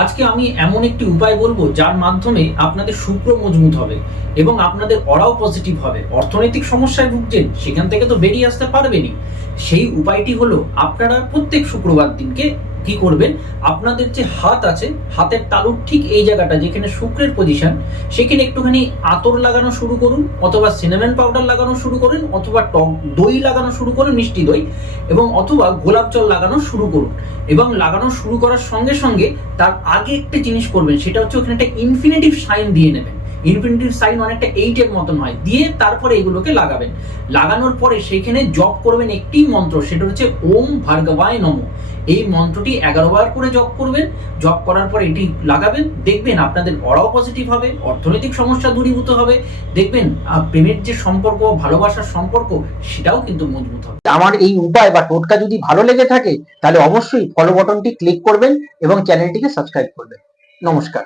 আজকে আমি এমন একটি উপায় বলবো যার মাধ্যমে আপনাদের শুক্র মজবুত হবে এবং আপনাদের অরাও পজিটিভ হবে। অর্থনৈতিক সমস্যায় ভুগছেন, সেখান থেকে তো বেরিয়ে আসতে পারবেনই। সেই উপায়টি হলো, আপনারা প্রত্যেক শুক্রবার দিনকে কি করবেন, আপনাদের যে হাত আছে, হাতের তালুর ঠিক এই জায়গাটা যেখানে শুক্রের পজিশন, সেখানে একটুখানি আতর লাগানো শুরু করুন, অথবা সিনামন পাউডার লাগানো শুরু করুন, অথবা টক দই লাগানো শুরু করুন, মিষ্টি দই, এবং অথবা গোলাপ জল লাগানো শুরু করুন। এবং লাগানো শুরু করার সঙ্গে সঙ্গে তার আগে একটা জিনিস করবেন, সেটা হচ্ছে ওখানে একটা ইনফিনিটিভ সাইন দিয়ে নেবেন। ইনফিনিটিভ সাইন অনেকটা 8 এর মতন হয়, দিয়ে তারপরে এগুলোকে লাগাবেন। লাগানোর পরে সেখানে জপ করবেন একটি মন্ত্র, সেটা হচ্ছে ওম ভার্গবায় নমঃ। এই মন্ত্রটি 11 বার করে জপ করবেন। জপ করার পরে এটি লাগাবেন, দেখবেন আপনাদের অরাও পজিটিভ হবে, অর্থনৈতিক সমস্যা দূরীভূত হবে, দেখবেন প্রেমের যে সম্পর্ক, ভালোবাসার সম্পর্ক, সেটাও কিন্তু মজবুত হবে। আমার এই উপায় বা টোটকা যদি ভালো লেগে থাকে তাহলে অবশ্যই ফলো বাটনটি ক্লিক করবেন এবং চ্যানেলটিকে সাবস্ক্রাইব করবেন। নমস্কার।